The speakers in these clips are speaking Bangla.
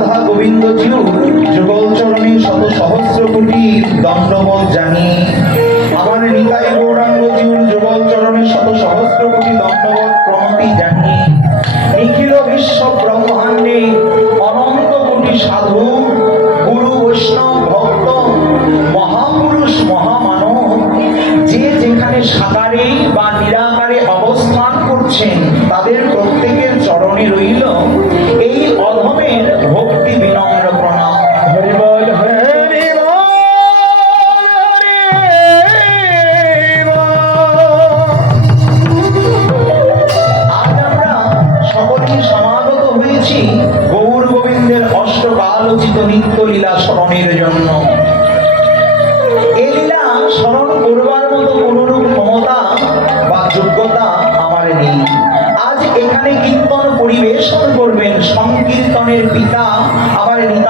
রাধা গোবিন্দ যুগল চরণে শত সহস্র কোটি দণ্ডবোধ জানি। আমার নিতাই গৌরাঙ্গ জিউর যুগল চরণে শত সহস্র কোটি দণ্ডবোধ প্রণতি জানি। নিখিল বিশ্ব ব্রহ্মাণ্ডে অনন্ত কোটি সাধু, গুরু বৈষ্ণব ভক্ত, মহাপুরুষ, মহামানব, যে যেখানে সাকারে বা নিরাকারে অবস্থান করছেন, তাদের প্রত্যেকের চরণে রইল। এই অধমের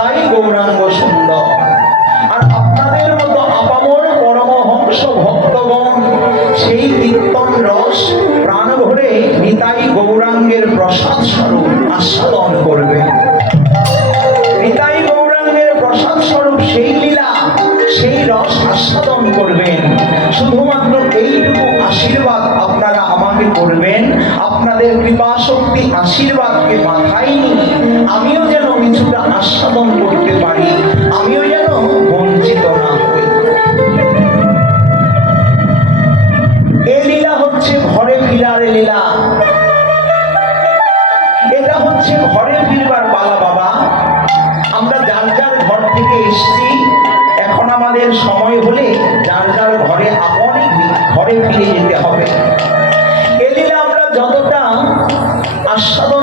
আমার গৌরাঙ্গ সুন্দর। আর আপনাদের মতো আপামর পরমহংস ভক্তগণ, সেই কীর্তন রস প্রাণ ভরে নিতাই গৌরাঙ্গের প্রসাদ স্বরূপ আস্বাদন করবে লীলা, সেই করবেন। শুধুমাত্র আশীর্বাদ আপনারা আমাকে করবেন। আপনাদের কৃপা শক্তি আশীর্বাদকে মাথায় আমিও যেন কিছুটা আস্বাদন করতে পারি, আমিও যেন বঞ্চিত না হই। এই লীলা হচ্ছে ঘরে ফিরার লীলা। এটা হচ্ছে ঘরে ফিরবার পালা বাবা। আমরা যার যার ঘর থেকে এসেছি, এখন আমাদের সময় হলে যার যার ঘরে আপনই ঘরে ফিরে যেতে হবে। এ লীলা আমরা যতটা আস্বাদন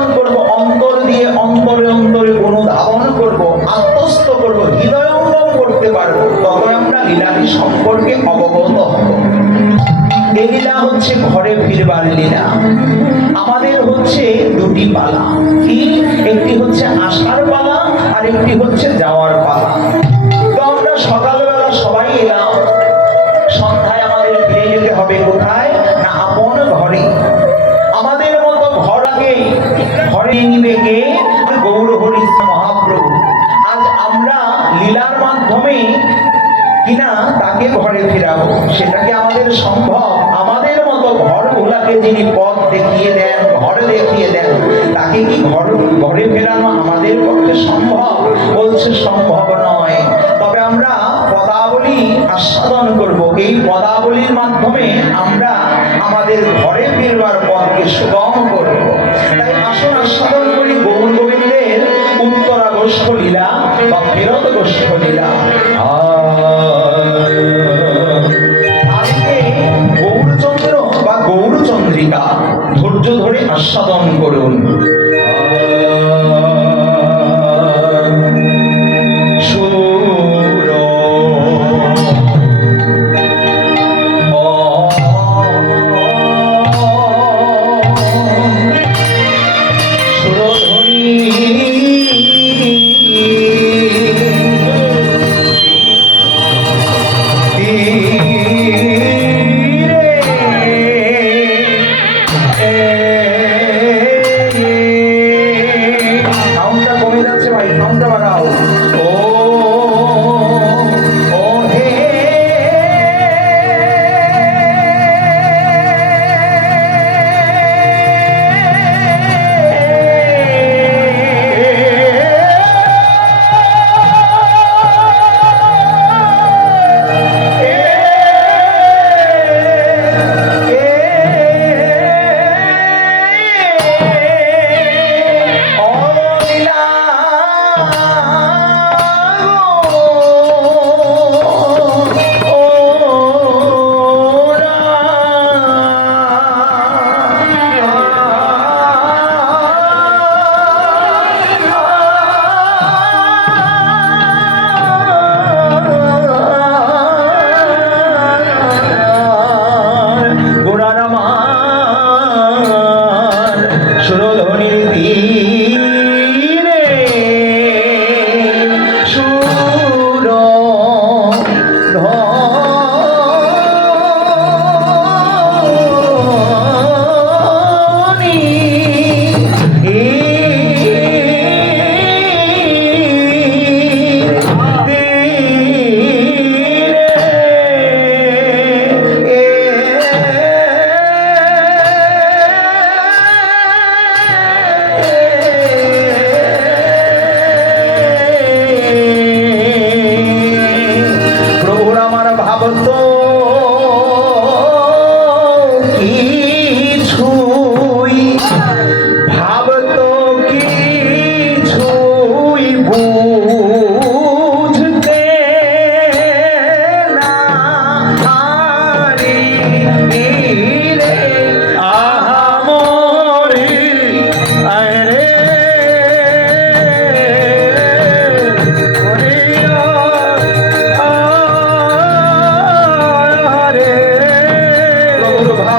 তবে আমরা লীলাটি সম্পর্কে অবগত হব। এই লীলা হচ্ছে ঘরে ফিরবার লীলা। আমাদের হচ্ছে দুটি পালা। কি? একটি হচ্ছে আসার পালা, আর একটি হচ্ছে যাওয়ার পালা। তো আমরা সকালবেলা সবাই এলাম। সন্ধ্যায় আমাদের ফিরে যেতে হবে কোথায়? না, আপন ঘরে। আমাদের মতো ঘর আগে ঘরে নিবে কে? গৌর হরি মহাপ্রভু। আজ আমরা লীলার মাধ্যমে কিনা তাকে ঘরে ফেরাবো সেটা কি আমাদের সম্ভব। আমাদের মতো ঘর ভোলাকে যিনি পথ দেখিয়ে দেন, ঘর দেখিয়ে দেন, তাকে কি ঘর, ঘরে ফেরানো আমাদের পক্ষে সম্ভব? বলছে, সম্ভব নয়। তবে আমরা পদাবলী আস্বাদন করব। এই পদাবলীর মাধ্যমে আমরা আমাদের ঘরে ফেরবার পথকে সুগম করব। তাই আসুন আস্বাদন করি গৌর গোবিন্দের উত্তরা গোষ্ঠ লীলা বা ফেরত গোষ্ঠ লীলা গৌরচন্দ্র বা গৌরচন্দ্রিকা ধৈর্য ধরে আস্বাদন করুন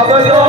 બધો